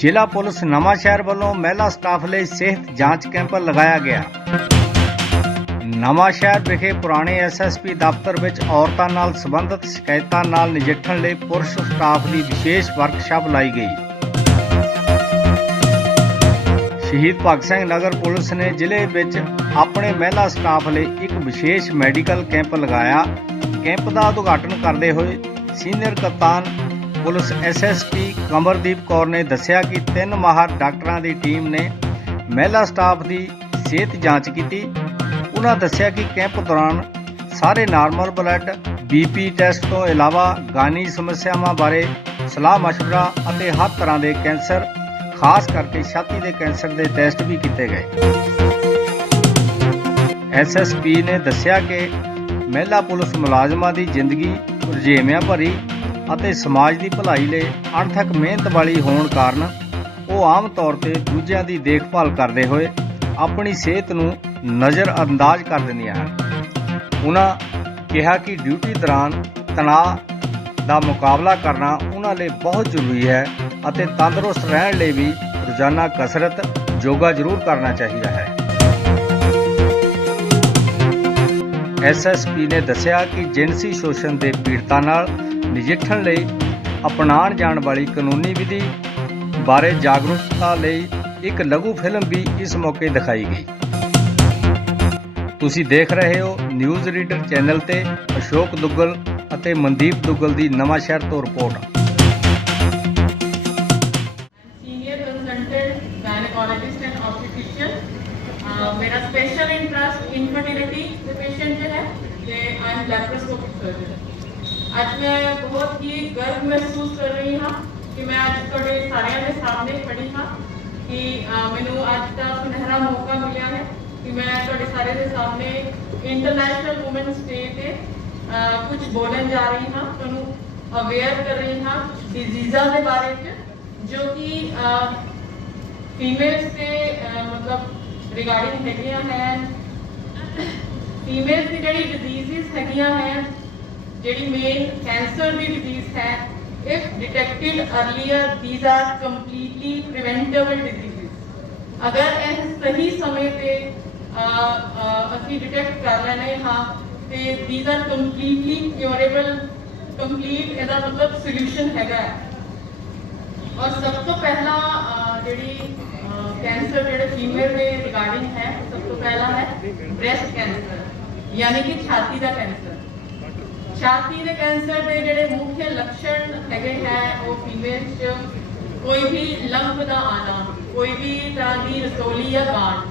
ਜ਼ਿਲ੍ਹਾ ਪੁਲਿਸ ਨਵਾਂਸ਼ਹਿਰ ਵੱਲੋਂ ਮਹਿਲਾ ਸਟਾਫ ਲਈ ਸਿਹਤ ਜਾਂਚ ਕੈਂਪ ਲਗਾਇਆ ਗਿਆ। ਨਵਾਂਸ਼ਹਿਰ ਵਿਖੇ ਪੁਰਾਣੇ ਐਸਐਸਪੀ ਦਫ਼ਤਰ ਵਿੱਚ ਔਰਤਾਂ ਨਾਲ ਸੰਬੰਧਿਤ ਸ਼ਿਕਾਇਤਾਂ ਨਾਲ ਨਜਿੱਠਣ ਲਈ ਪੁਰਸ਼ ਸਟਾਫ ਦੀ ਵਿਸ਼ੇਸ਼ ਵਰਕਸ਼ਾਪ ਲਾਈ ਗਈ। ਸ਼ਹੀਦ ਭਗਤ ਸਿੰਘ ਨਗਰ ਪੁਲਿਸ ਨੇ ਜ਼ਿਲ੍ਹੇ ਵਿੱਚ ਆਪਣੇ ਮਹਿਲਾ ਸਟਾਫ ਲਈ ਇੱਕ ਵਿਸ਼ੇਸ਼ ਮੈਡੀਕਲ ਕੈਂਪ ਲਗਾਇਆ। ਕੈਂਪ ਦਾ ਉਦਘਾਟਨ ਕਰਦੇ ਹੋਏ ਸੀਨੀਅਰ ਕਪਤਾਨ ਪੁਲਿਸ ਐਸਐਸਪੀ ਕਮਰਦੀਪ ਕੌਰ ਨੇ ਦੱਸਿਆ ਕਿ 3 ਮਾਹਰ ਡਾਕਟਰਾਂ ਦੀ ਟੀਮ ਨੇ ਮਹਿਲਾ ਸਟਾਫ ਦੀ ਸਿਹਤ ਜਾਂਚ ਕੀਤੀ। ਉਹਨਾਂ ਦੱਸਿਆ ਕਿ ਕੈਂਪ ਦੌਰਾਨ ਸਾਰੇ ਨਾਰਮਲ ਬਲੱਡ, ਬੀਪੀ ਟੈਸਟ ਤੋਂ ਇਲਾਵਾ ਗਾਇਨੀ ਸਮੱਸਿਆਵਾਂ ਬਾਰੇ ਸਲਾਹ ਮਸ਼ਵਰਾ ਅਤੇ ਹਰ ਤਰ੍ਹਾਂ ਦੇ ਕੈਂਸਰ, ਖਾਸ ਕਰਕੇ ਛਾਤੀ ਦੇ ਕੈਂਸਰ ਦੇ ਟੈਸਟ ਵੀ ਕੀਤੇ ਗਏ। ਐਸਐਸਪੀ ਨੇ ਦੱਸਿਆ ਕਿ ਮਹਿਲਾ ਪੁਲਿਸ ਮੁਲਾਜ਼ਮਾਂ ਦੀ ਜ਼ਿੰਦਗੀ ਰੁਝੇਵਿਆਂ ਭਰੀ ਅਤੇ ਸਮਾਜ ਦੀ ਭਲਾਈ ਲਈ ਅਣਥੱਕ ਮਿਹਨਤ ਵਾਲੀ ਹੋਣ ਕਾਰਨ ਉਹ ਆਮ ਤੌਰ ਤੇ ਦੂਜਿਆਂ ਦੀ ਦੇਖਭਾਲ ਕਰਦੇ ਹੋਏ ਆਪਣੀ ਸਿਹਤ ਨੂੰ ਨਜ਼ਰਅੰਦਾਜ਼ ਕਰ ਦਿੰਦੀਆਂ ਹਨ। ਉਹਨਾਂ ਕਿਹਾ ਕਿ ਡਿਊਟੀ ਦੌਰਾਨ ਤਣਾਅ ਦਾ ਮੁਕਾਬਲਾ ਕਰਨਾ ਉਹਨਾਂ ਲਈ ਬਹੁਤ ਜ਼ਰੂਰੀ ਹੈ ਅਤੇ ਤੰਦਰੁਸਤ ਰਹਿਣ ਲਈ ਵੀ ਰੋਜ਼ਾਨਾ ਕਸਰਤ, ਯੋਗਾ ਜ਼ਰੂਰ ਕਰਨਾ ਚਾਹੀਦਾ ਹੈ। ਐਸਐਸਪੀ ਨੇ ਦੱਸਿਆ ਕਿ ਜਿਨਸੀ ਸ਼ੋਸ਼ਣ ਦੇ ਪੀੜਤਾਂ ਨਾਲ ਨਜਿੱਠਣ ਲਈ ਅਪਣਾਉਣ ਜਾਣ ਵਾਲੀ ਕਾਨੂੰਨੀ ਵਿਧੀ ਬਾਰੇ ਜਾਗਰੂਕਤਾ ਲਈ ਇੱਕ ਲਘੂ ਫਿਲਮ ਵੀ ਇਸ ਮੌਕੇ ਦਿਖਾਈ ਗਈ। ਤੁਸੀਂ ਦੇਖ ਰਹੇ ਹੋ ਨਿਊਜ਼ ਰੀਡਰ ਚੈਨਲ ਤੇ ਅਸ਼ੋਕ ਦੁੱਗਲ ਅਤੇ ਮਨਦੀਪ ਦੁੱਗਲ ਦੀ ਨਵਾਂਸ਼ਹਿਰ ਤੋਂ ਰਿਪੋਰਟ। गायनेकोलॉजिस्ट एंड ऑब्स्टेट्रिशियन, मेरा स्पेशल इंटरेस्ट इनफर्टिलिटी के पेशेंट जो है कि आई एम लैप्रोस्कोपिक सर्जन। आज मैं बहुत ही गर्व महसूस कर रही हाँ कि मैं आज थोड़े सारे के सामने खड़ी हाँ कि मैनू आज का सुनहरा मौका मिला है कि मैं थोड़े सारे के सामने इंटरनेशनल वुमेन्स डे पे कुछ बोलन जा रही हाँ, तुहानू अवेयर कर रही हाँ कुछ डिजीज़ा के बारे में जो कि फीमेल्स के मतलब रिगार्डिंग हैगियां हैं। फीमेल्स की जी डिजीज़ हैगियां हैं, जी मेन कैंसर की डिजीज़ है, if detected earlier these are completely preventable disease. अगर यह सही समय पे असी डिटेक्ट कर लेने हाँ तो these are completely curable, complete इसका मतलब सोल्यूशन हैगा। और सब तो पहला जी कैंसर जो फीमेल के रिगार्डिंग है, सब तो पहला है ब्रेस्ट कैंसर, यानी कि छाती का कैंसर। छाती के कैंसर के जोड़े मुख्य लक्षण है वो फीमेल कोई भी लंप का आना, कोई भी तरह की रसोली या गांठ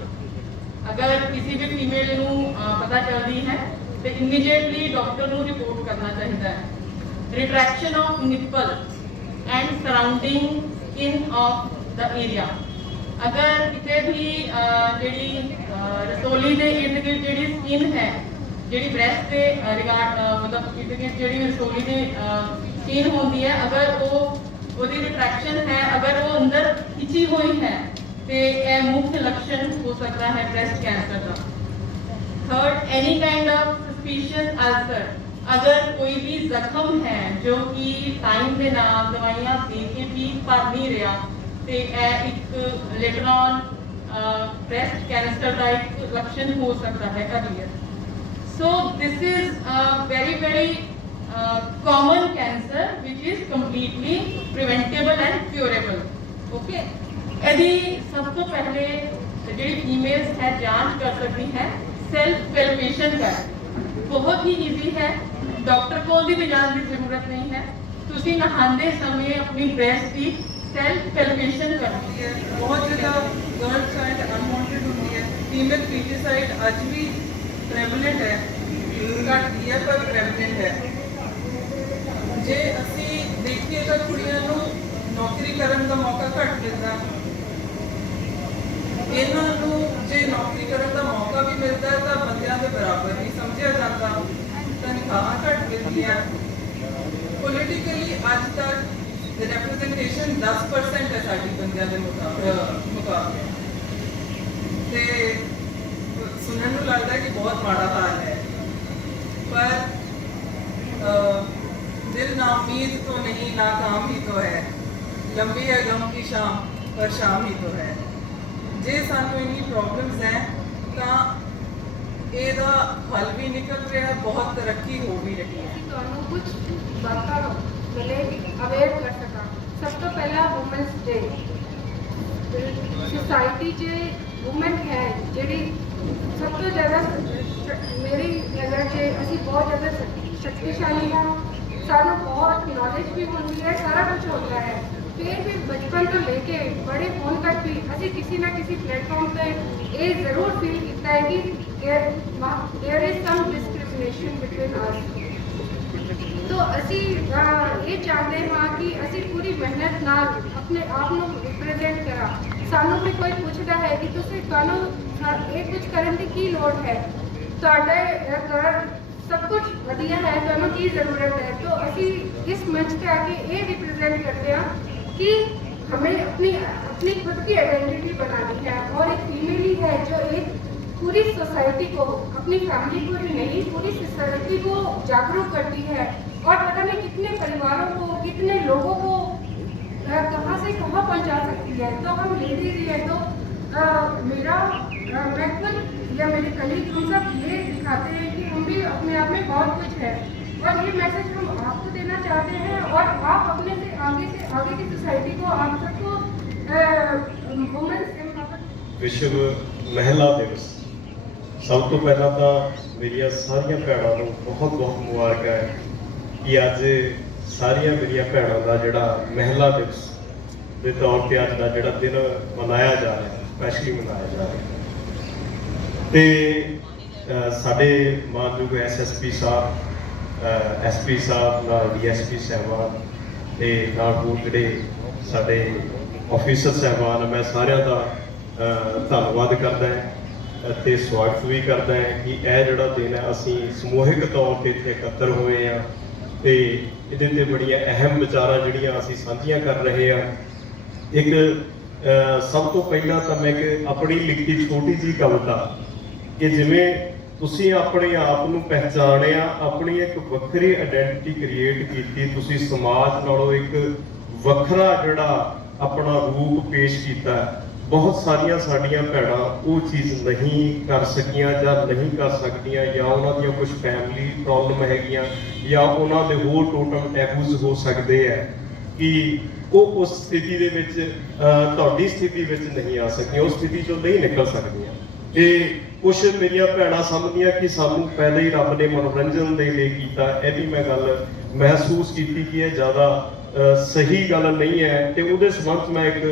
अगर किसी भी फीमेल को पता चलती है तो इमीडिएटली डॉक्टर को रिपोर्ट करना चाहिए है। Retraction of nipple and surrounding skin of the area, अगर किसी भी जी रसोली के इर्द गिर्द जी स्किन है, जी ब्रैस्ट के रिगार्ड मतलब इर्द गिर्द जी रसोली की स्किन होती है, अगर वो रिट्रैक्शन है, अगर वो अंदर खिंची हुई है तो यह मुख्य लक्षण हो सकता है ब्रेस्ट कैंसर का। Third, any kind of suspicious ulcer, अगर कोई भी जख्म है जो कि टाइम के नाम दवाइयां दे के भी भर नहीं रहा तो यह एक लेटर ऑन ब्रेस्ट कैंसर का एक लक्षण हो सकता है earlier. So this is very common cancer which is completely preventable and curable. Okay, यदि सब तो पहले जी फीमेल्स है जांच कर सकती हैं सेल्फ पैल्पेशन कर, बहुत ही ईजी है, डॉक्टर को भी जाने की जरूरत नहीं है। तुसी नहाते समय अपनी ब्रेस्ट की सेल्फ पैल्पेशन करनी है। बहुत ज़्यादा गर्ल चाइल्ड अनवांटेड होती है, फीमेल फीटिसाइड अज भी प्रेवलेंट है, घट गई है पर प्रेवलेंट है। जे असी देखिए तो कुड़ियां नूं नौकरी करने का मौका घट मिलता, इन्हां नूं जे नौकरी करने का मौका भी मिलता है तो बंदियां के बराबर नहीं समझा जाता, तनख्वाह घट मिलती है। पोलिटिकली अज तक रिप्रजेंटेशन 10% है साडी बंदियां के मुकाबले ते सुनने को लगता है कि बहुत माड़ा हाल है, पर दिल नाउमीद तो नहीं, नाकाम ही तो है। लंबी है गम की शाम, पर शाम ही तो है। जे सानू इन्नी प्रॉब्लम्स हैं ਤਾਂ ਇਹਦਾ ਹੱਲ ਵੀ ਨਿਕਲ ਰਿਹਾ, ਬਹੁਤ ਤਰੱਕੀ ਹੋ ਵੀ ਰਹੀ ਹੈ। ਤੁਹਾਨੂੰ ਕੁਝ ਬਾਤਾਂ ਮਿਲੇ ਅਵੇਅਰ ਕਰ ਸਕਾਂ। ਸਭ ਤੋਂ ਪਹਿਲਾਂ ਵੂਮਨਸ ਡੇ सोसाइटी 'ਚ ਵੂਮਨ ਹੈ ਜਿਹੜੀ ਸਭ ਤੋਂ ਜ਼ਿਆਦਾ ਮੇਰੀ ਨਜ਼ਰ 'ਚ ਅਸੀਂ ਬਹੁਤ ਜ਼ਿਆਦਾ ਸ਼ਕਤੀਸ਼ਾਲੀ ਹਾਂ। ਸਾਨੂੰ ਬਹੁਤ ਨੌਲੇਜ ਵੀ ਹੁੰਦੀ ਹੈ, ਸਾਰਾ ਕੁਝ ਹੁੰਦਾ ਹੈ। फिर भी बचपन तो लेके बड़े होने तक भी अभी किसी ना किसी प्लेटफॉर्म पे ये ज़रूर फील किया है कि there is some discrimination between us. तो असी ये चाहते हाँ कि असी पूरी मेहनत नाल अपने आप को रिप्रेजेंट करा। सानू भी कोई पूछता है कि तुसी कानू ये कुछ करन दी की लोड़ है, तुहाडे घर सब कुछ वधिया है, तुहानू की ज़रूरत है। तो असी इस मंच पे आके ये रिप्रेजेंट करते हैं कि हमें अपनी खुद की आइडेंटिटी बनानी है और एक फीमेल ही है जो एक पूरी सोसाइटी को, अपनी फैमिली को ही नहीं पूरी सोसाइटी को जागरूक करती है और पता नहीं कितने परिवारों को, कितने लोगों को कहाँ से कहाँ पहुँचा सकती है। तो हम लेडीज ही है तो मैं खुद या मेरे कलीग हम सब ये दिखाते हैं कि हम भी अपने आप में बहुत कुछ है और ये मैसेज हम आपको देना चाहते हैं और आप अपने से आगे की सोसाइटी को आप सबको वुमेन्स विश्व महिला दिवस सब तो पहला तो मेरिया सारिया भैनों को बहुत बहुत मुबारक है कि अज सारिया मेरिया भैनों का जोड़ा महिला दिवस के तौर पर अज का जोड़ा दिन मनाया जा रहा है, स्पैशली मनाया जा रहा है। तो साढ़े मानयोग SSP साहब, SP साहब नाल DSP साहबान ते नाल होर जिहड़े साडे ऑफिसर साहबान, मैं सारिਆਂ ਦਾ ਧੰਨਵਾਦ करदा है ते स्वागत भी करदा है कि यह जिहड़ा दिन है असीं समूहिक तौर ते इत्थे इकੱਤਰ होए आ ते इहदे ते बड़ियां अहम विचारां जिहड़ियां असीं साਂਝੀਆਂ कर रहे हैं। एक सब तो पहला तो मैं अपनी लिखी छोटी जी कविता कि जिवें ਤੁਸੀਂ ਆਪਣੇ ਆਪ ਨੂੰ ਪਹਿਚਾਣਿਆ, ਆਪਣੀ ਇੱਕ ਵੱਖਰੀ ਆਇਡੈਂਟੀਟੀ ਕ੍ਰੀਏਟ ਕੀਤੀ, ਤੁਸੀਂ ਸਮਾਜ ਨਾਲੋਂ ਇੱਕ ਵੱਖਰਾ ਜਿਹੜਾ ਆਪਣਾ ਰੂਪ ਪੇਸ਼ ਕੀਤਾ। ਬਹੁਤ ਸਾਰੀਆਂ ਸਾਡੀਆਂ ਭੈਣਾਂ ਉਹ ਚੀਜ਼ ਨਹੀਂ ਕਰ ਸਕੀਆਂ ਜਾਂ ਨਹੀਂ ਕਰ ਸਕਦੀਆਂ, ਜਾਂ ਉਹਨਾਂ ਦੀਆਂ ਕੁਝ ਫੈਮਿਲੀ ਪ੍ਰੋਬਲਮ ਹੈਗੀਆਂ ਜਾਂ ਉਹਨਾਂ ਦੇ ਹੋਰ ਟੋਟਮ ਟੈਬੂਜ਼ ਹੋ ਸਕਦੇ ਹੈ ਕਿ ਉਹ ਉਸ ਸਥਿਤੀ ਦੇ ਵਿੱਚ ਤੁਹਾਡੀ ਸਥਿਤੀ ਵਿੱਚ ਨਹੀਂ ਆ ਸਕਦੀਆਂ, ਉਸ ਸਥਿਤੀ ਚੋਂ ਨਹੀਂ ਨਿਕਲ ਸਕਦੀਆਂ। ਤੇ ਕੁਛ ਮੇਰੀਆਂ ਭੈਣਾਂ ਸਮਝਦੀਆਂ ਕਿ ਸਾਨੂੰ ਪਹਿਲਾਂ ਹੀ ਰੱਬ ਨੇ ਮਨੋਰੰਜਨ ਦੇ ਲਈ ਕੀਤਾ। ਇਹਦੀ ਮੈਂ ਗੱਲ ਮਹਿਸੂਸ ਕੀਤੀ ਕਿ ਇਹ ਜ਼ਿਆਦਾ ਸਹੀ ਗੱਲ ਨਹੀਂ ਹੈ ਤੇ ਉਹਦੇ ਸੰਬੰਧ ਮੈਂ ਇੱਕ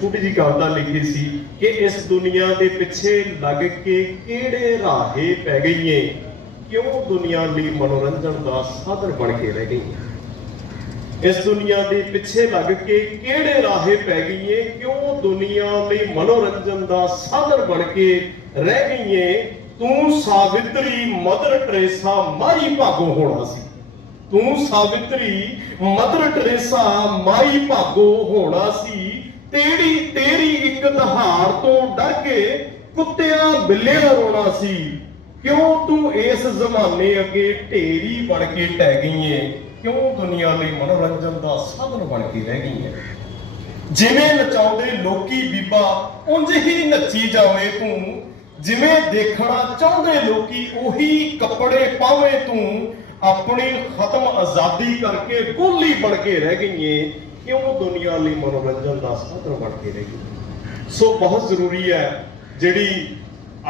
ਛੋਟੀ ਜਿਹੀ ਕਵਿਤਾ ਲਿਖੀ ਸੀ ਕਿ ਇਸ ਦੁਨੀਆ ਦੇ ਪਿੱਛੇ ਲੱਗ ਕੇ ਕਿਹੜੇ ਰਾਹੇ ਪੈ ਗਈਏ, ਕਿਉਂ ਦੁਨੀਆ ਲਈ ਮਨੋਰੰਜਨ ਦਾ ਸਾਧਨ ਬਣ ਕੇ ਰਹਿ ਗਈਏ। इस दुनिया के पिछे लग के किहड़े राहे पै गईए, क्यों दुनिया में मनोरंजन का साधन बन के रह गईए। तू सावित्री मदर टेरेसा माई भागो होना सी, तू सावित्री मदर टेरेसा माई भागो होना सी। तेरी तेरी एक दहाड़ तो डर के कुत्तियां बिल्लियां रोना सी। क्यों तू इस जमाने अगे ढेरी बन के टह गई है, क्यों दुनिया में मनोरंजन का साधन बन के रह गई है। जिवें नचाउंदे लोकी बीबा उंज ही नची जावे तू, जिवें देखना चाहुंदे लोकी उही कपड़े पावे तू। अपनी खत्म आजादी करके गोली बन के रह गई है, क्यों दुनिया में मनोरंजन का साधन बन के रह गई। सो बहुत जरूरी है जिहड़ी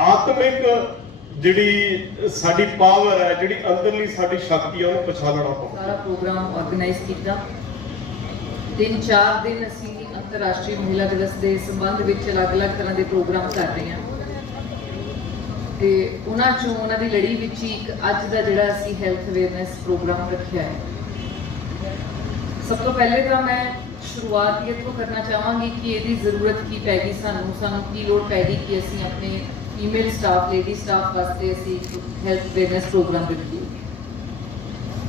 आत्मिक ਜਿਹੜੀ ਸਾਡੀ ਪਾਵਰ ਹੈ, ਜਿਹੜੀ ਅੰਦਰਲੀ ਸਾਡੀ ਸ਼ਕਤੀ ਹੈ, ਉਹਨੂੰ ਪਛਾਣਨਾ ਪਊਗਾ। ਸਾਰਾ ਪ੍ਰੋਗਰਾਮ ਆਰਗੇਨਾਈਜ਼ ਕੀਤਾ। 3-4 ਦਿਨ ਅਸੀਂ ਅੰਤਰਰਾਸ਼ਟਰੀ ਮਹਿਲਾ ਦਿਵਸ ਦੇ ਸੰਬੰਧ ਵਿੱਚ ਅਲੱਗ-ਅਲੱਗ ਤਰ੍ਹਾਂ ਦੇ ਪ੍ਰੋਗਰਾਮ ਕਰ ਰਹੇ ਹਾਂ ਤੇ ਉਹਨਾਂ ਚੋਂ ਉਹਨਾਂ ਦੀ ਲੜੀ ਵਿੱਚ ਇੱਕ ਅੱਜ ਦਾ ਜਿਹੜਾ ਅਸੀਂ ਹੈਲਥ ਅਵੇਅਰਨੈਸ ਪ੍ਰੋਗਰਾਮ ਰੱਖਿਆ ਹੈ। ਸਭ ਤੋਂ ਪਹਿਲੇ ਤਾਂ ਮੈਂ ਸ਼ੁਰੂਆਤ ਇਹ ਤੋਂ ਕਰਨਾ ਚਾਹਾਂਗੀ ਕਿ ਇਹਦੀ ਜ਼ਰੂਰਤ ਕੀ ਪੈ ਗਈ, ਸਾਨੂੰ ਕੀ ਲੋੜ ਪੈ ਗਈ ਕਿ ਅਸੀਂ ਆਪਣੇ फीमेल स्टाफ, लेडी स्टाफ वास्ते असी हैल्थ अवेयरनेस प्रोग्राम रखिए।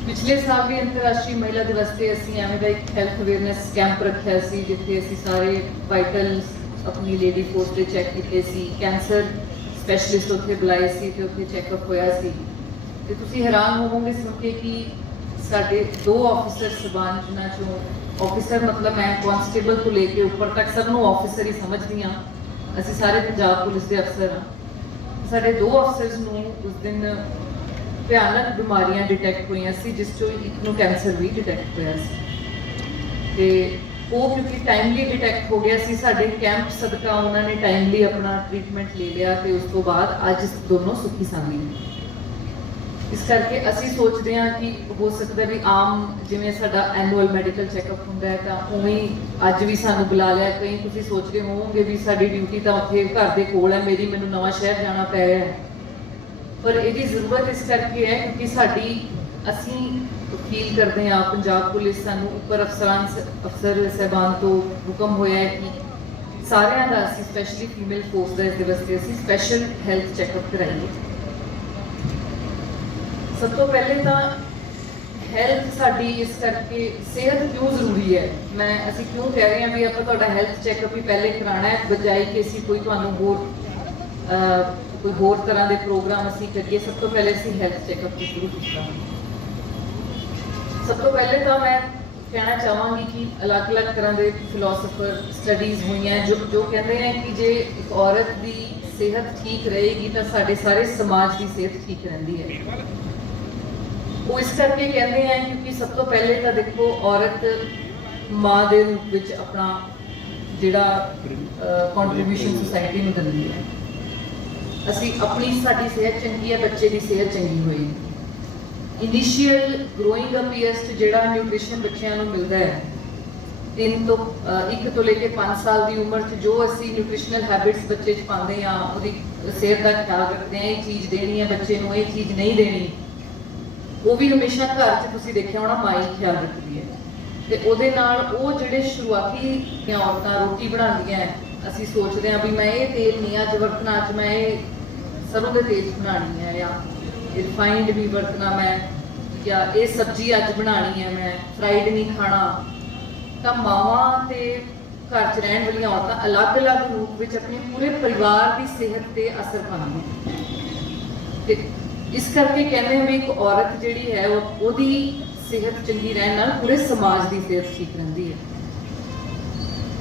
पिछले साल भी अंतरराष्ट्रीय महिला दिवस से असी एवं का एक हैल्थ अवेयरनेस कैंप रखा सी, जिथे असी सारे वाइटल्स अपनी लेडी फोर्स के चैक किए सी। कैंसर स्पैशलिस्ट उत्थे बुलाए सी ते उत्थे चैकअप होया सी। ते तुसी हैरान होवोगे सुन के कि साढ़े 2 ऑफिसर सबान जिन्हों चों ऑफिसर मतलब मैं कॉन्स्टेबल तो लेके ऊपर तक सबनों ऑफिसर ही समझदी हाँ, असीं सारे पंजाब पुलिस के अफसर हाँ। साढ़े 2 अफसर्स नूं उस दिन भयानक बीमारियां डिटैक्ट हुई सी, जिस चों एक नूं कैंसर भी डिटैक्ट होया सी। ते वो क्योंकि टाइमली डिटैक्ट हो गया सी, साडे कैंप सदका उन्होंने टाइमली अपना ट्रीटमेंट ले लिया तो उस तो बाद अज दोनों सुखी सामी ने। इस करके असी सोचते हैं कि हो सकता भी आम जिवें साडा एनुअल मैडिकल चैकअप हुंदा है तो उवें ही अज भी सानू बुला लिया। कई तुसीं सोच रहे होवोगे भी साडी ड्यूटी तो उत्थे घर दे कोल है, मेरी मैनूं नवां शहर जाना पै रहा है, पर इहदी जरूरत इस करके है क्योंकि साडी असी फील करते हैं पंजाब पुलिस सानू उपर अफसर साहबान तो हुक्म होया है कि सारिਆਂ ਦਾ ਅਸੀਂ स्पैशली फीमेल फोर्स का इस वास्ते ਅਸੀਂ स्पैशल हैल्थ चैकअप कराइए। सब तो पहले तो हैल्थ साडी इस करके सेहत क्यों जरूरी है, मैं असी क्यों कह रहे हैं भी आप तुहाडा हैल्थ चैकअप ही पहले कराना है बजाय कि असी कोई तुहानू कोई होर तरह के प्रोग्राम असी करिए। सब तो पहले असी हैल्थ चैकअप तो शुरू किया। सब तो पहले तो मैं कहना चाहवागी कि अलग अलग तरह के फिलोसफर स्टडीज़ हुई हैं जो कहते हैं कि जे एक औरत की सेहत ठीक रहेगी तो साढ़े सारे समाज की सेहत ठीक रही है। वो इस करके कहते हैं क्योंकि सब तो पहले तो देखो औरत माँ के रूप में अपना जिहड़ा कॉन्ट्रीब्यूशन सोसाइटी में दिंदी है। असी अपनी साडी सेहत चंगी है, बच्चे की सेहत चंगी हुई। इनिशियल ग्रोइंग अप ईयर्स जिहड़ा न्यूट्रिशन बच्चों को मिलता है 1 तो लेके 5 साल की उम्र च जो असी न्यूट्रिशनल हैबिट्स बच्चे च पाते हैं, उसकी सेहत का ख्याल रखते हैं, ये चीज़ देनी है बच्चे को, ये चीज़ नहीं देनी, वो भी हमेशा घर च तुसीं देखिया होना माँ ही ख्याल रखती है। तो उहदे नाल वो जिहड़े शुरुआती औरतां रोटी बनांदियां हैं, असी सोचते हैं भी मैं ये तेल नहीं अज वरतना, अज मैं ये सरों के तेल बनानी है या रिफाइंड भी वरतना मैं, या ये सब्जी अज बनानी है मैं, फ्राइड नहीं खाना। तो मावां ते घर च रहने वाली औरतां अलग अलग रूप में अपने पूरे परिवार की सेहत पर असर पाਉਂਦੀਆਂ। इस करके कहते हैं भी एक औरत जिहड़ी है वो सेहत चंगी रहने नाल पूरे समाज की सेहत ठीक रहिंदी है।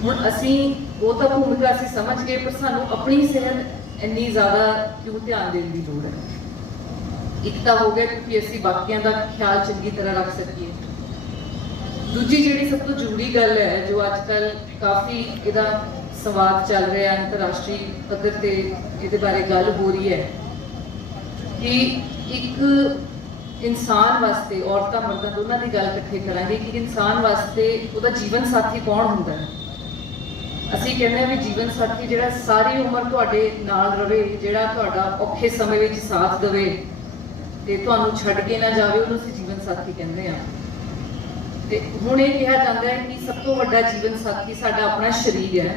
हुण असी वो तो भूमिका असी समझ गए, पर सानू अपनी सेहत इन्नी ज़्यादा क्यों ध्यान देने की लोड़ है। एक तो हो गया क्योंकि असी बाकियां का ख्याल चंगी तरह रख सकीए। दूजी जिहड़ी सब तो जरूरी गल है जो अजकल काफ़ी इहदा संवाद चल रहा है अंतरराष्ट्रीय पद्धर ते इहदे बारे गल हो रही है कि एक इंसान वास्ते औरतां मर्दां दोनों की गल इकट्ठे करांगे कि इंसान वास्ते उसका जीवन साथी कौन हुंदा है। असीं कहते हैं भी जीवन साथी जिहड़ा सारी उम्र तुहाडे नाल रवे, जिहड़ा तुहाडा औखे समय विच साथ देवे ते तुहानूं छड्ड के ना जावे, उहनूं असीं जीवन साथी कहते हैं। ते हुण ये कहा जाता है कि सब तो वड्डा जीवन साथी साडा अपना शरीर है,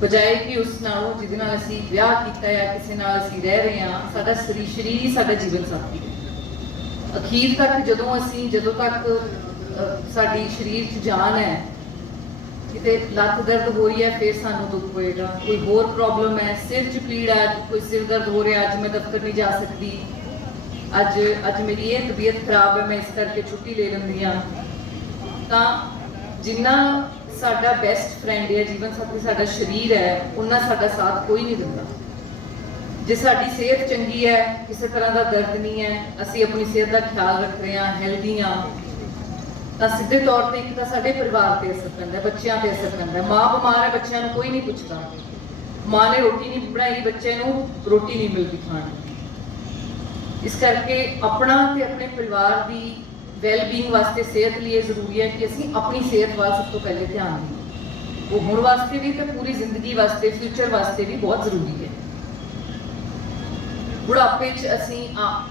बजाय कि उस नालों जिहदे नाल असीं विआह कीता या किसी नाल असीं रह रहे हैं, साडा शरीर ही साडा जीवन साथी है। अखीर तक जदों तक साडी शरीर च जान है, किते लत्त दर्द हो रही है फिर सानू दुख होएगा, कोई होर प्रॉब्लम है, सिर च पीड़ है, कोई सिर दर्द हो रहा है, अज मैं दफ्तर नहीं जा सकती, अज मेरी ये तबीयत खराब है, मैं इस करके छुट्टी ले लैंदी हाँ। तो जिन्ना साडा बेस्ट फ्रेंड है जीवन साथी साडा शरीर है, उन्ना साडा साथ कोई नहीं दिंदा। जे साडी सेहत चंगी है, किसी तरह का दर्द नहीं है, असी अपनी सेहत का ख्याल रख रहे हैं, हेल्दी हाँ, तो सीधे तौर पर एक तो साडे परिवार पर असर पैंदा है, बच्चों पर असर पैंदा है। माँ बीमार है, बच्चों को कोई नहीं पुछता, माँ ने रोटी नहीं बनाई, बच्चे को रोटी नहीं मिलती खाने। इस करके अपना ते अपने परिवार की वैलबींग वास्ते सेहत लिए जरूरी है कि असी अपनी सेहत वाल सब तो पहले ध्यान दें। वो हुण वास्ते भी तो पूरी जिंदगी वास्ते, फ्यूचर वास्ते भी बहुत जरूरी है। बुढ़ापे च असी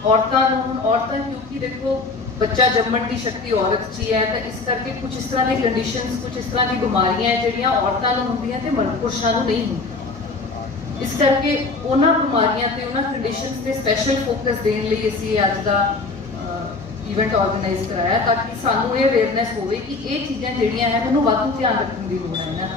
औरतां क्योंकि देखो बच्चा जम्मण की शक्ति औरत च ही है, तो इस करके कुछ इस तरह की कंडीशनस, कुछ इस तरह की बीमारियां जिहड़ियां औरतां नूं हुंदियां ते मर्द पुरुषां नूं नहीं हुंदियां। इस करके उन्हां बीमारियां ते उन्हां कंडीशनस ते स्पैशल फोकस देण लई असीं अज दा इवेंट ऑर्गेनाइज कराया, ताकि सानू ये अवेयरनेस होवे कि ये चीज़ां जिहड़ियां है मैनूं वाधू ध्यान रखने की लोड़ है इन्हां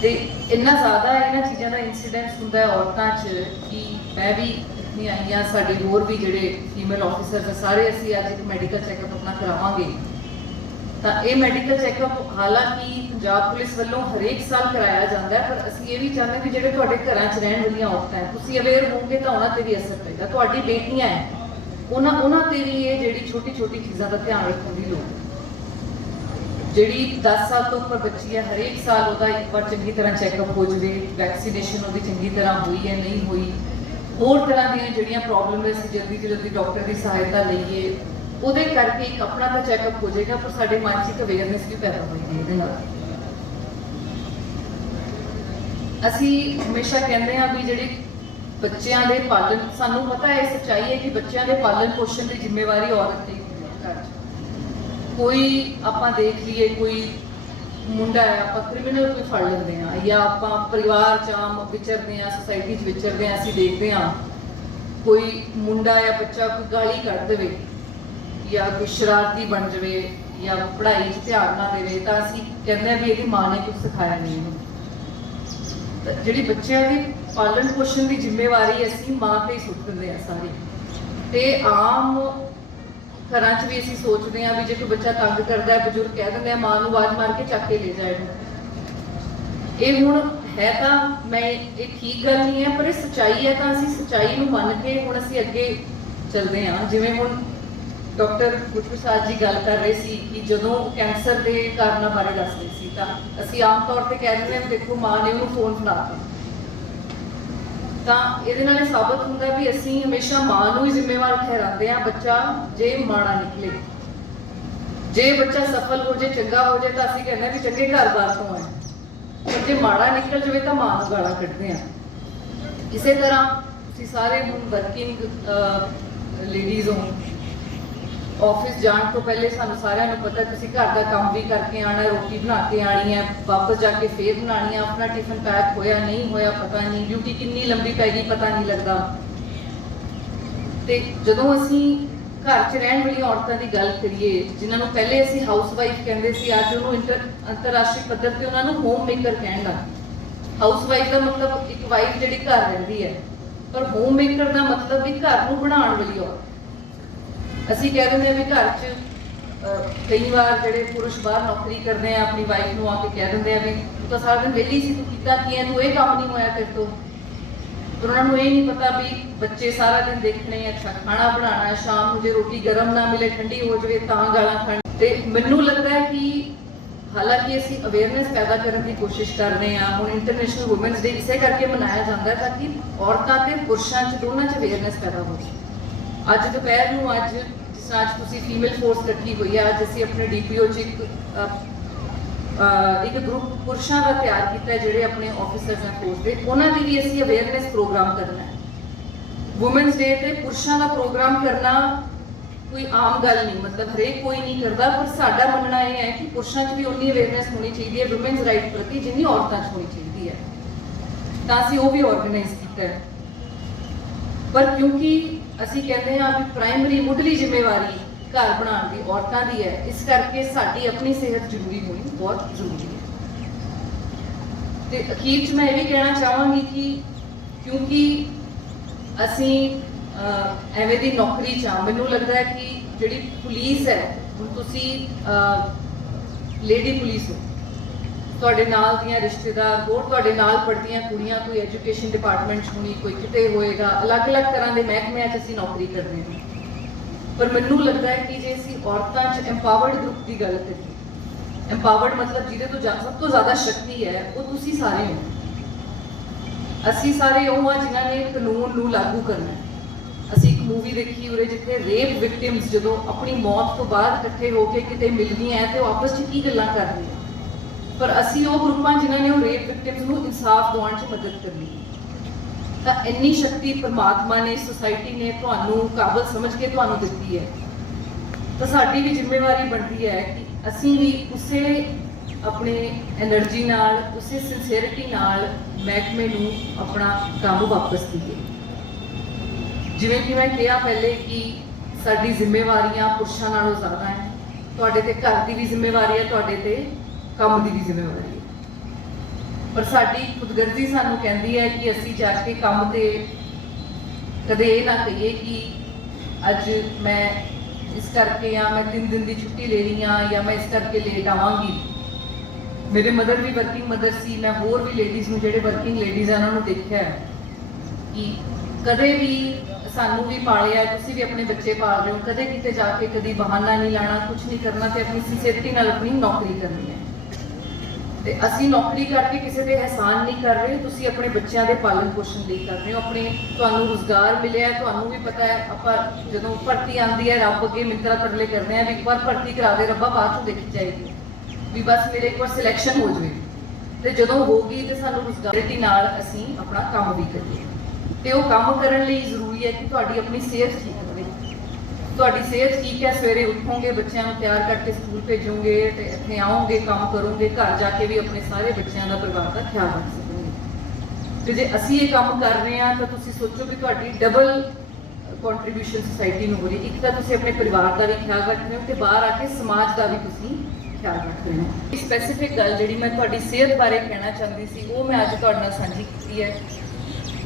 ते। इन्ना ज़्यादा इन्हां चीज़ां का इंसीडेंस हुंदा है औरतां च कि मैं भी ਸਮਿਤੀ ਆਈਆਂ, ਸਾਡੇ ਹੋਰ ਵੀ ਜਿਹੜੇ ਫੀਮੇਲ ਆਫੀਸਰਸ ਆ, ਸਾਰੇ ਅਸੀਂ ਅੱਜ ਇੱਕ ਮੈਡੀਕਲ ਚੈੱਕਅਪ ਆਪਣਾ ਕਰਾਵਾਂਗੇ। ਤਾਂ ਇਹ ਮੈਡੀਕਲ ਚੈੱਕਅਪ ਹਾਲਾਂਕਿ ਪੰਜਾਬ ਪੁਲਿਸ ਵੱਲੋਂ ਹਰੇਕ ਸਾਲ ਕਰਾਇਆ ਜਾਂਦਾ ਹੈ, ਪਰ ਅਸੀਂ ਇਹ ਵੀ ਚਾਹੁੰਦੇ ਵੀ ਜਿਹੜੇ ਤੁਹਾਡੇ ਘਰਾਂ 'ਚ ਰਹਿਣ ਵਾਲੀਆਂ ਔਰਤਾਂ ਹੈ, ਤੁਸੀਂ ਅਵੇਅਰ ਹੋਵੋਗੇ ਤਾਂ ਉਹਨਾਂ ਤੇ ਵੀ ਅਸਰ ਪਏਗਾ। ਤੁਹਾਡੀ ਬੇਟੀਆਂ ਹੈ, ਉਹਨਾਂ ਤੇ ਵੀ ਇਹ ਜਿਹੜੀ ਛੋਟੀ ਛੋਟੀ ਚੀਜ਼ਾਂ ਦਾ ਧਿਆਨ ਰੱਖਣ ਦੀ ਲੋੜ ਹੈ। ਜਿਹੜੀ 10 ਸਾਲ ਤੋਂ ਉੱਪਰ ਬੱਚੀ ਹੈ, ਹਰੇਕ ਸਾਲ ਉਹਦਾ ਇੱਕ ਵਾਰ ਚੰਗੀ ਤਰ੍ਹਾਂ ਚੈੱਕਅਪ ਹੋ ਜਾਵੇ, ਵੈਕਸੀਨੇਸ਼ਨ ਉਹਦੀ ਚੰਗੀ ਤਰ੍ਹਾਂ ਹੋਈ ਹੈ ਨਹੀਂ ਹੋਈ, ਹੋਰ ਤਰ੍ਹਾਂ ਦੀਆਂ ਜਿਹੜੀਆਂ ਪ੍ਰੋਬਲਮ ਹੈ ਅਸੀਂ ਜਲਦੀ ਤੋਂ ਜਲਦੀ ਡਾਕਟਰ ਦੀ ਸਹਾਇਤਾ ਲਈਏ, ਉਹਦੇ ਕਰਕੇ ਇੱਕ ਆਪਣਾ ਤਾਂ ਚੈੱਕਅਪ ਹੋ ਜਾਏਗਾ, ਪਰ ਸਾਡੇ ਮਨ 'ਚ ਇੱਕ ਅਵੇਅਰਨੈਸ ਵੀ ਪੈਦਾ ਹੋਏਗੀ ਇਹਦੇ ਨਾਲ। ਅਸੀਂ ਹਮੇਸ਼ਾ ਕਹਿੰਦੇ ਹਾਂ ਵੀ ਜਿਹੜੇ ਬੱਚਿਆਂ ਦੇ ਪਾਲਣ, ਸਾਨੂੰ ਪਤਾ ਹੈ, ਸੱਚਾਈ ਹੈ ਕਿ ਬੱਚਿਆਂ ਦੇ ਪਾਲਣ ਪੋਸ਼ਣ ਦੀ ਜ਼ਿੰਮੇਵਾਰੀ ਔਰਤ ਦੀ ਘਰ 'ਚ। ਕੋਈ ਆਪਾਂ ਦੇਖ ਲਈਏ, ਕੋਈ ਮੁੰਡਾ ਹੈ, ਆਪਾਂ ਕ੍ਰਿਮੀਨਲ ਕੋਈ ਫੜ ਲੈਂਦੇ ਹਾਂ, ਜਾਂ ਆਪਾਂ ਪਰਿਵਾਰ 'ਚ ਆਮ ਵਿਚਰਦੇ ਹਾਂ, ਸੁਸਾਇਟੀ 'ਚ ਵਿਚਰਦੇ ਹਾਂ, ਅਸੀਂ ਦੇਖਦੇ ਹਾਂ ਕੋਈ ਮੁੰਡਾ ਜਾਂ ਬੱਚਾ ਕੋਈ ਗਾਲੀ ਕੱਢ ਦੇਵੇ ਜਾਂ ਕੋਈ ਸ਼ਰਾਰਤੀ ਬਣ ਜਾਵੇ ਜਾਂ ਪੜ੍ਹਾਈ 'ਚ ਧਿਆਨ ਨਾ ਦੇਵੇ, ਤਾਂ ਅਸੀਂ ਕਹਿੰਦੇ ਹਾਂ ਵੀ ਇਹਦੀ ਮਾਂ ਨੇ ਕੁਝ ਸਿਖਾਇਆ ਨਹੀਂ ਇਹਨੂੰ। ਤਾਂ ਜਿਹੜੀ ਬੱਚਿਆਂ ਦੀ ਪਾਲਣ ਪੋਸ਼ਣ ਦੀ ਜ਼ਿੰਮੇਵਾਰੀ ਅਸੀਂ ਮਾਂ ਤੇ ਹੀ ਸੁੱਟ ਦਿੰਦੇ ਹਾਂ ਸਾਰੀ। ਤੇ ਆਮ ਘਰਾਂ 'ਚ ਵੀ ਅਸੀਂ ਸੋਚਦੇ ਹਾਂ ਵੀ ਜੇ ਕੋਈ ਬੱਚਾ ਤੰਗ ਕਰਦਾ ਹੈ, ਬਜ਼ੁਰਗ ਕਹਿ ਦਿੰਦੇ ਆ ਮਾਂ ਨੂੰ ਆਵਾਜ਼ ਮਾਰ ਕੇ ਚੱਕ ਕੇ ਲੈ ਜਾਏ। ਇਹ ਹੁਣ ਹੈ ਤਾਂ ਮੈਂ ਇਹ ਠੀਕ ਗੱਲ ਨਹੀਂ ਹੈ, ਪਰ ਇਹ ਸੱਚਾਈ ਹੈ, ਤਾਂ ਅਸੀਂ ਸੱਚਾਈ ਨੂੰ ਮੰਨ ਕੇ ਹੁਣ ਅਸੀਂ ਅੱਗੇ ਚੱਲਦੇ ਹਾਂ। ਜਿਵੇਂ ਹੁਣ ਡਾਕਟਰ ਗੁਰਪ੍ਰਸਾਦ ਜੀ ਗੱਲ ਕਰ ਰਹੇ ਸੀ ਕਿ ਜਦੋਂ ਕੈਂਸਰ ਦੇ ਕਾਰਨਾਂ ਬਾਰੇ ਦੱਸ ਰਹੇ ਸੀ, ਤਾਂ ਅਸੀਂ ਆਮ ਤੌਰ ਤੇ ਕਹਿ ਦਿੰਦੇ ਹਾਂ ਦੇਖੋ ਮਾਂ ਨੇ ਉਹਨੂੰ ਫੋਨ ਫੜਾਤਾ, ਤਾਂ ਇਹਦੇ ਨਾਲ ਇਹ ਸਾਬਤ ਹੁੰਦਾ ਵੀ ਅਸੀਂ ਹਮੇਸ਼ਾ ਮਾਂ ਨੂੰ ਹੀ ਜ਼ਿੰਮੇਵਾਰ ਠਹਿਰਾਉਂਦੇ ਹਾਂ ਬੱਚਾ ਜੇ ਮਾੜਾ ਨਿਕਲੇ। ਜੇ ਬੱਚਾ ਸਫਲ ਹੋ ਜੇ, ਚੰਗਾ ਹੋ ਜੇ, ਤਾਂ ਅਸੀਂ ਕਹਿੰਦੇ ਵੀ ਚੰਗੇ ਘਰ-ਬਾਰ ਤੋਂ ਹੈ, ਪਰ ਜੇ ਮਾੜਾ ਨਿਕਲ ਜਾਵੇ ਤਾਂ ਮਾਂ ਨੂੰ ਗਾਲਾਂ ਕੱਢਦੇ ਹਾਂ। ਇਸੇ ਤਰ੍ਹਾਂ ਤੁਸੀਂ ਸਾਰੇ ਹੁਣ ਵਰਕਿੰਗ ਲੇਡੀਜ਼ ਹੋ, ਆਫਿਸ ਜਾਣ ਤੋਂ ਪਹਿਲੇ ਸਾਨੂੰ ਸਾਰਿਆਂ ਨੂੰ ਪਤਾ ਤੁਸੀਂ ਘਰ ਦਾ ਕੰਮ ਵੀ ਕਰਕੇ ਆਉਣਾ, ਰੋਟੀ ਬਣਾ ਕੇ ਆਣੀ ਹੈ, ਵਾਪਸ ਜਾ ਕੇ ਫੇਰ ਬਣਾਉਣੀ ਹੈ, ਆਪਣਾ ਟਿਫਨ ਪੈਕ ਹੋਇਆ ਨਹੀਂ ਹੋਇਆ ਪਤਾ ਨਹੀਂ, ਡਿਊਟੀ ਕਿੰਨੀ ਲੰਬੀ ਪੈ ਗਈ ਪਤਾ ਨਹੀਂ ਲੱਗਦਾ। ਤੇ ਜਦੋਂ ਅਸੀਂ ਘਰ 'ਚ ਰਹਿਣ ਵਾਲੀਆਂ ਔਰਤਾਂ ਦੀ ਗੱਲ ਕਰੀਏ, ਜਿਨ੍ਹਾਂ ਨੂੰ ਪਹਿਲੇ ਅਸੀਂ ਹਾਊਸ ਵਾਈਫ ਕਹਿੰਦੇ ਸੀ, ਅੱਜ ਉਹਨੂੰ ਅੰਤਰਰਾਸ਼ਟਰੀ ਪੱਧਰ ਤੇ ਉਹਨਾਂ ਨੂੰ ਹੋਮ ਮੇਕਰ ਕਹਿਣ ਲੱਗ। ਹਾਊਸ ਵਾਈਫ ਦਾ ਮਤਲਬ ਇੱਕ ਵਾਈਫ ਜਿਹੜੀ ਘਰ ਰਹਿੰਦੀ ਹੈ, ਪਰ ਹੋਮ ਮੇਕਰ ਦਾ ਮਤਲਬ ਵੀ ਘਰ ਨੂੰ ਬਣਾਉਣ ਵਾਲੀ ਔਰਤ। ਅਸੀਂ ਕਹਿ ਦਿੰਦੇ ਹਾਂ ਵੀ ਘਰ 'ਚ ਕਈ ਵਾਰ ਜਿਹੜੇ ਪੁਰਸ਼ ਬਾਹਰ ਨੌਕਰੀ ਕਰਦੇ ਆ, ਆਪਣੀ ਵਾਈਫ ਨੂੰ ਆ ਕੇ ਕਹਿ ਦਿੰਦੇ ਆ ਵੀ ਤੂੰ ਤਾਂ ਸਾਰਾ ਦਿਨ ਵਿਹਲੀ ਸੀ, ਤੂੰ ਕੀਤਾ ਕੀ ਹੈ, ਤੂੰ ਇਹ ਕੰਮ ਨਹੀਂ ਹੋਇਆ ਤੇਰੇ ਤੋਂ। ਪਰ ਉਹਨਾਂ ਨੂੰ ਇਹ ਨਹੀਂ ਪਤਾ ਵੀ ਬੱਚੇ ਸਾਰਾ ਦਿਨ ਦੇਖਣੇ, ਅੱਛਾ ਖਾਣਾ ਬਣਾਉਣਾ, ਸ਼ਾਮ ਨੂੰ ਜੇ ਰੋਟੀ ਗਰਮ ਨਾ ਮਿਲੇ ਠੰਡੀ ਹੋ ਜਾਵੇ ਤਾਂ ਗਾਲਾਂ ਖਾਣ। ਤੇ ਮੈਨੂੰ ਲੱਗਦਾ ਹੈ ਕਿ ਹਾਲਾਂਕਿ ਅਸੀਂ ਅਵੇਅਰਨੈਸ ਪੈਦਾ ਕਰਨ ਦੀ ਕੋਸ਼ਿਸ਼ ਕਰ ਰਹੇ ਹਾਂ। ਹੁਣ ਇੰਟਰਨੈਸ਼ਨਲ ਵੂਮਨਸ ਡੇ ਇਸੇ ਕਰਕੇ ਮਨਾਇਆ ਜਾਂਦਾ ਹੈ ਤਾਂ ਕਿ ਔਰਤਾਂ ਤੇ ਪੁਰਸ਼ਾਂ 'ਚ ਦੋਨਾਂ 'ਚ ਅਵੇਅਰਨੈਸ ਪੈਦਾ ਹੋ ਜਾਵੇ। ਅੱਜ ਦੁਪਹਿਰ ਨੂੰ ਜਿਸ ਤਰ੍ਹਾਂ ਅੱਜ ਤੁਸੀਂ ਫੀਮੇਲ ਫੋਰਸ ਇਕੱਠੀ ਹੋਈ ਹੈ, ਅੱਜ ਅਸੀਂ ਆਪਣੇ DPO 'ਚ ਇੱਕ ਗਰੁੱਪ ਪੁਰਸ਼ਾਂ ਦਾ ਤਿਆਰ ਕੀਤਾ ਹੈ ਜਿਹੜੇ ਆਪਣੇ ਆਫਿਸਰਸ ਹਨ ਫੋਰਸ ਦੇ, ਉਹਨਾਂ ਦੀ ਵੀ ਅਸੀਂ ਅਵੇਅਰਨੈਸ ਪ੍ਰੋਗਰਾਮ ਕਰਨਾ ਹੈ। ਵੂਮਨਸ ਡੇ ਤੇ ਪੁਰਸ਼ਾਂ ਦਾ ਪ੍ਰੋਗਰਾਮ ਕਰਨਾ ਕੋਈ ਆਮ ਗੱਲ ਨਹੀਂ, ਮਤਲਬ ਹਰੇਕ ਕੋਈ ਨਹੀਂ ਕਰਦਾ, ਪਰ ਸਾਡਾ ਮੰਨਣਾ ਇਹ ਹੈ ਕਿ ਪੁਰਸ਼ਾਂ 'ਚ ਵੀ ਉਨੀ ਅਵੇਅਰਨੈਸ ਹੋਣੀ ਚਾਹੀਦੀ ਹੈ ਵੂਮਨਸ ਰਾਈਟ ਪ੍ਰਤੀ ਜਿੰਨੀ ਔਰਤਾਂ 'ਚ ਹੋਣੀ ਚਾਹੀਦੀ ਹੈ। ਤਾਂ ਅਸੀਂ ਉਹ ਵੀ ਆਰਗੇਨਾਈਜ਼ ਕੀਤਾ ਹੈ। ਪਰ ਕਿਉਂਕਿ ਅਸੀਂ ਕਹਿੰਦੇ ਹਾਂ ਵੀ ਪ੍ਰਾਇਮਰੀ ਮੁੱਢਲੀ ਜ਼ਿੰਮੇਵਾਰੀ ਘਰ ਬਣਾਉਣ ਦੀ ਔਰਤਾਂ ਦੀ ਹੈ, ਇਸ ਕਰਕੇ ਸਾਡੀ ਆਪਣੀ ਸਿਹਤ ਜ਼ਰੂਰੀ ਹੋਣੀ ਬਹੁਤ ਜ਼ਰੂਰੀ ਹੈ। ਤੇ ਅਖੀਰ 'ਚ ਮੈਂ ਇਹ ਵੀ ਕਹਿਣਾ ਚਾਹਾਂਗੀ ਕਿ ਕਿਉਂਕਿ ਅਸੀਂ ਐਵੇਂ ਦੀ ਨੌਕਰੀ 'ਚ ਹਾਂ, ਮੈਨੂੰ ਲੱਗਦਾ ਹੈ ਕਿ ਜਿਹੜੀ ਪੁਲਿਸ ਹੈ, ਹੁਣ ਤੁਸੀਂ ਲੇਡੀ ਪੁਲਿਸ ਹੋ, ਤੁਹਾਡੇ ਨਾਲ ਦੀਆਂ ਰਿਸ਼ਤੇਦਾਰ ਹੋਰ ਤੁਹਾਡੇ ਨਾਲ ਪੜ੍ਹਦੀਆਂ ਕੁੜੀਆਂ ਕੋਈ ਐਜੂਕੇਸ਼ਨ ਡਿਪਾਰਟਮੈਂਟ 'ਚ ਹੋਣੀ, ਕੋਈ ਕਿਤੇ ਹੋਏਗਾ, ਅਲੱਗ-ਅਲੱਗ ਤਰ੍ਹਾਂ ਦੇ ਮਹਿਕਮਿਆਂ 'ਚ ਅਸੀਂ ਨੌਕਰੀ ਕਰਦੇ ਹਾਂ। ਪਰ ਮੈਨੂੰ ਲੱਗਦਾ ਹੈ ਕਿ ਜੇ ਅਸੀਂ ਔਰਤਾਂ 'ਚ ਐਮਪਾਵਰਡ ਗਰੁੱਪ ਦੀ ਗੱਲ ਕਰੀਏ, ਐਮਪਾਵਰਡ ਮਤਲਬ ਜਿਹਦੇ ਤੋਂ ਸਭ ਤੋਂ ਜ਼ਿਆਦਾ ਸ਼ਕਤੀ ਹੈ, ਉਹ ਤੁਸੀਂ ਸਾਰੇ ਹੋ। ਅਸੀਂ ਸਾਰੇ ਉਹ ਹਾਂ ਜਿਨ੍ਹਾਂ ਨੇ ਕਾਨੂੰਨ ਨੂੰ ਲਾਗੂ ਕਰਨਾ ਹੈ। ਅਸੀਂ ਇੱਕ ਮੂਵੀ ਦੇਖੀ ਉਰੇ ਜਿੱਥੇ ਰੇਪ ਵਿਕਟਿਮਸ ਜਦੋਂ ਆਪਣੀ ਮੌਤ ਤੋਂ ਬਾਅਦ ਇਕੱਠੇ ਹੋ ਕੇ ਕਿਤੇ ਮਿਲਦੀਆਂ ਤੇ ਉਹ ਆਪਸ 'ਚ ਕੀ ਗੱਲਾਂ ਕਰਦੀਆਂ, ਪਰ ਅਸੀਂ ਉਹ ਗਰੁੱਪਾਂ ਜਿਨ੍ਹਾਂ ਨੇ ਉਹ ਰੇਪ ਵਿਕਟਿਮਸ ਨੂੰ ਇਨਸਾਫ ਦਿਵਾਉਣ 'ਚ ਮਦਦ ਕਰਨੀ। ਤਾਂ ਇੰਨੀ ਸ਼ਕਤੀ ਪਰਮਾਤਮਾ ਨੇ, ਸੋਸਾਇਟੀ ਨੇ ਤੁਹਾਨੂੰ ਕਾਬਲ ਸਮਝ ਕੇ ਤੁਹਾਨੂੰ ਦਿੱਤੀ ਹੈ, ਤਾਂ ਸਾਡੀ ਵੀ ਜ਼ਿੰਮੇਵਾਰੀ ਬਣਦੀ ਹੈ ਕਿ ਅਸੀਂ ਵੀ ਉਸੇ ਆਪਣੇ એનર્ਜੀ ਨਾਲ, ਉਸੇ ਸਿੰਸੀਅਰਿਟੀ ਨਾਲ ਮਹਿਕਮੇ ਨੂੰ ਆਪਣਾ ਕੰਮ ਵਾਪਸ ਦਈਏ। ਜਿਵੇਂ ਕਿ ਮੈਂ ਕਿਹਾ ਪਹਿਲੇ ਕਿ ਸਾਡੀ ਜ਼ਿੰਮੇਵਾਰੀਆਂ ਪੁਰਸ਼ਾਂ ਨਾਲੋਂ ਜ਼ਿਆਦਾ ਹੈ। ਤੁਹਾਡੇ ਤੇ ਘਰ ਦੀ ਵੀ ਜ਼ਿੰਮੇਵਾਰੀ ਹੈ, ਤੁਹਾਡੇ ਤੇ ਕੰਮ ਦੀ ਵੀ ਜ਼ਿੰਮੇਵਾਰੀ ਹੈ, ਪਰ ਸਾਡੀ ਖੁਦਗਰਜ਼ੀ ਸਾਨੂੰ ਕਹਿੰਦੀ ਹੈ ਕਿ ਅਸੀਂ ਜਾ ਕੇ ਕੰਮ ਤੇ ਕਦੇ ਇਹ ਨਾ ਕਹੀਏ ਕਿ ਅੱਜ ਮੈਂ ਇਸ ਕਰਕੇ ਜਾਂ ਮੈਂ 3 ਦਿਨ ਦੀ ਛੁੱਟੀ ਲੈ ਰਹੀ ਹਾਂ ਜਾਂ ਮੈਂ ਇਸ ਕਰਕੇ ਲੇਟ ਆਵਾਂਗੀ। ਮੇਰੇ ਮਦਰ ਵੀ ਵਰਕਿੰਗ ਮਦਰ ਸੀ, ਮੈਂ ਹੋਰ ਵੀ ਲੇਡੀਜ਼ ਨੂੰ ਜਿਹੜੇ ਵਰਕਿੰਗ ਲੇਡੀਜ਼ ਆ ਉਹਨਾਂ ਨੂੰ ਦੇਖਿਆ ਹੈ ਕਿ ਕਦੇ ਵੀ ਸਾਨੂੰ ਵੀ ਪਾਲਿਆ, ਤੁਸੀਂ ਵੀ ਆਪਣੇ ਬੱਚੇ ਪਾਲ ਰਹੇ ਹੋ, ਕਦੇ ਕਿਤੇ ਜਾ ਕੇ ਕਦੀ ਬਹਾਨਾ ਨਹੀਂ ਲਾਣਾ, ਕੁਝ ਨਹੀਂ ਕਰਨਾ ਤੇ ਆਪਣੀ ਸਿੰਸੀਅਰਿਟੀ ਨਾਲ ਆਪਣੀ ਨੌਕਰੀ ਕਰਨੀ ਹੈ। ਤੇ ਅਸੀਂ ਨੌਕਰੀ ਕਰਕੇ ਕਿਸੇ ਦੇ ਅਹਿਸਾਨ ਨਹੀਂ ਕਰ ਰਹੇ, ਤੁਸੀਂ ਆਪਣੇ ਬੱਚਿਆਂ ਦੇ ਪਾਲਣ ਪੋਸ਼ਣ ਲਈ ਕਰ ਰਹੇ ਹੋ। ਆਪਣੇ ਤੁਹਾਨੂੰ ਰੁਜ਼ਗਾਰ ਮਿਲਿਆ, ਤੁਹਾਨੂੰ ਵੀ ਪਤਾ ਹੈ ਆਪਾਂ ਜਦੋਂ ਭਰਤੀ ਆਉਂਦੀ ਹੈ ਰੱਬ ਅੱਗੇ ਮਿੰਤਰਾ ਤਰਲੇ ਕਰਦੇ ਆ ਵੀ ਇੱਕ ਵਾਰ ਭਰਤੀ ਕਰਾ ਦੇ ਰੱਬਾ, ਬਾਅਦ ਚੋਂ ਦੇਖੀ ਜਾਏਗੀ ਵੀ ਬਸ ਮੇਰੇ ਇੱਕ ਵਾਰ ਸਿਲੈਕਸ਼ਨ ਹੋ ਜਾਵੇ। ਤੇ ਜਦੋਂ ਹੋ ਗਈ ਤੇ ਸਾਨੂੰ ਰੁਜ਼ਗਾਰਿਟੀ ਨਾਲ ਅਸੀਂ ਆਪਣਾ ਕੰਮ ਵੀ ਕਰੀਏ। ਤੇ ਉਹ ਕੰਮ ਕਰਨ ਲਈ ਜ਼ਰੂਰੀ ਹੈ ਕਿ ਤੁਹਾਡੀ ਆਪਣੀ ਸਿਹਤ ਠੀਕ ਹੋਵੇ। ਤੁਹਾਡੀ ਸਿਹਤ ਠੀਕ ਹੈ, ਸਵੇਰੇ ਉੱਠੋਗੇ, ਬੱਚਿਆਂ ਨੂੰ ਤਿਆਰ ਕਰਕੇ ਸਕੂਲ ਭੇਜੋਗੇ ਤੇ ਇੱਥੇ ਆਓਗੇ, ਕੰਮ ਕਰੋਗੇ, ਘਰ ਜਾ ਕੇ ਵੀ ਆਪਣੇ ਸਾਰੇ ਬੱਚਿਆਂ ਦਾ ਪਰਿਵਾਰ ਦਾ ਖਿਆਲ ਰੱਖ ਸਕੋਗੇ। ਤੇ ਜੇ ਅਸੀਂ ਇਹ ਕੰਮ ਕਰ ਰਹੇ ਹਾਂ ਤਾਂ ਤੁਸੀਂ ਸੋਚੋ ਕਿ ਤੁਹਾਡੀ ਡਬਲ ਕੰਟਰੀਬਿਊਸ਼ਨ ਸੋਸਾਇਟੀ ਨੂੰ ਹੋ ਰਹੀ। ਇੱਕ ਤਾਂ ਤੁਸੀਂ ਆਪਣੇ ਪਰਿਵਾਰ ਦਾ ਵੀ ਖਿਆਲ ਰੱਖ ਰਹੇ ਹੋ ਤੇ ਬਾਹਰ ਆ ਕੇ ਸਮਾਜ ਦਾ ਵੀ ਤੁਸੀਂ ਖਿਆਲ ਰੱਖ ਰਹੇ ਹੋ। ਸਪੈਸੀਫਿਕ ਗੱਲ ਜਿਹੜੀ ਮੈਂ ਤੁਹਾਡੀ ਸਿਹਤ ਬਾਰੇ ਕਹਿਣਾ ਚਾਹੁੰਦੀ ਸੀ ਉਹ ਮੈਂ ਅੱਜ ਤੁਹਾਡੇ ਨਾਲ ਸਾਂਝੀ ਕੀਤੀ ਹੈ।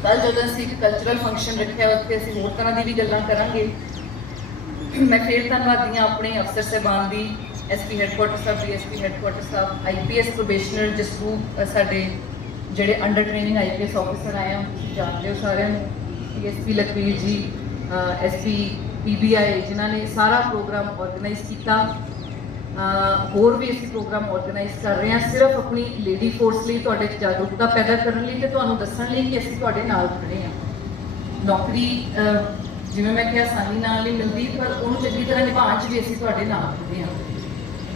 ਕੱਲ੍ਹ ਜਦੋਂ ਅਸੀਂ ਇੱਕ ਕਲਚਰਲ ਫੰਕਸ਼ਨ ਰੱਖਿਆ ਉੱਥੇ ਅਸੀਂ ਹੋਰ ਤਰ੍ਹਾਂ ਦੀ ਵੀ ਗੱਲਾਂ ਕਰਾਂਗੇ। ਮੈਂ ਫਿਰ ਧੰਨਵਾਦੀ ਹਾਂ ਆਪਣੇ ਅਫਸਰ ਸਾਹਿਬਾਨ ਦੀ, SP ਹੈੱਡਕੁਆਟਰ ਸਾਹਿਬ, DSP ਹੈੱਡਕੁਆਟਰ ਸਾਹਿਬ, IPS ਪ੍ਰੋਬੇਸ਼ਨਰ ਜਸਰੂਪ, ਸਾਡੇ ਜਿਹੜੇ ਅੰਡਰ ਟ੍ਰੇਨਿੰਗ IPS ਆਫਿਸਰ ਆਏ ਆ ਤੁਸੀਂ ਜਾਣਦੇ ਹੋ ਸਾਰਿਆਂ ਨੂੰ, DSP ਲਖਵੀਰ ਜੀ, SP PBI ਜਿਨ੍ਹਾਂ ਨੇ ਸਾਰਾ ਪ੍ਰੋਗਰਾਮ ਆਰਗੇਨਾਈਜ਼ ਕੀਤਾ। ਹੋਰ ਵੀ ਅਸੀਂ ਪ੍ਰੋਗਰਾਮ ਆਰਗੇਨਾਈਜ਼ ਕਰ ਰਹੇ ਹਾਂ ਸਿਰਫ ਆਪਣੀ ਲੇਡੀ ਫੋਰਸ ਲਈ, ਤੁਹਾਡੇ 'ਚ ਜਾਗਰੂਕਤਾ ਪੈਦਾ ਕਰਨ ਲਈ ਤੇ ਤੁਹਾਨੂੰ ਦੱਸਣ ਲਈ ਕਿ ਅਸੀਂ ਤੁਹਾਡੇ ਨਾਲ ਖੜੇ ਹਾਂ। ਨੌਕਰੀ ਜਿਵੇਂ ਮੈਂ ਕਿਹਾ ਆਸਾਨੀ ਨਾਲ ਨਹੀਂ ਮਿਲਦੀ, ਪਰ ਉਹਨੂੰ ਚੰਗੀ ਤਰ੍ਹਾਂ ਨਿਭਾਉਣ 'ਚ ਵੀ ਅਸੀਂ ਤੁਹਾਡੇ ਨਾਲ ਖੜੇ ਹਾਂ।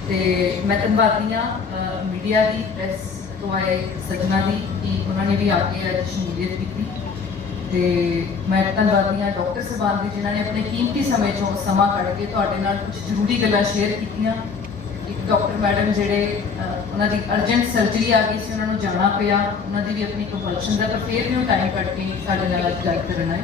ਤੇ ਮੈਂ ਧੰਨਵਾਦੀ ਹਾਂ ਮੀਡੀਆ ਦੀ, ਪ੍ਰੈਸ ਤੋਂ ਆਏ ਸੱਜਣਾ ਦੀ ਕਿ ਉਹਨਾਂ ਨੇ ਵੀ ਆ ਕੇ ਅੱਜ ਸ਼ਮੂਲੀਅਤ ਕੀਤੀ। ਤੇ ਮੈਂ ਧੰਨਵਾਦੀ ਹਾਂ ਡਾਕਟਰ ਸਾਹਿਬਾਨ ਦੀ ਜਿਨ੍ਹਾਂ ਨੇ ਆਪਣੇ ਕੀਮਤੀ ਸਮੇਂ 'ਚੋਂ ਸਮਾਂ ਕੱਢ ਕੇ ਤੁਹਾਡੇ ਨਾਲ ਕੁਝ ਜ਼ਰੂਰੀ ਗੱਲਾਂ ਸ਼ੇਅਰ ਕੀਤੀਆਂ। ਇੱਕ ਡਾਕਟਰ ਮੈਡਮ ਜਿਹੜੇ ਉਹਨਾਂ ਦੀ ਅਰਜੈਂਟ ਸਰਜਰੀ ਆ ਗਈ ਸੀ, ਉਹਨਾਂ ਨੂੰ ਜਾਣਾ ਪਿਆ, ਉਹਨਾਂ ਦੀ ਵੀ ਆਪਣੀ ਕੰਪਲਸ਼ਨ ਦਾ, ਪਰ ਫਿਰ ਵੀ ਉਹ ਟਾਈਮ ਕੱਢ ਕੇ ਸਾਡੇ ਨਾਲ ਅੱਜ ਗੱਲ ਕਰਨ ਆਏ।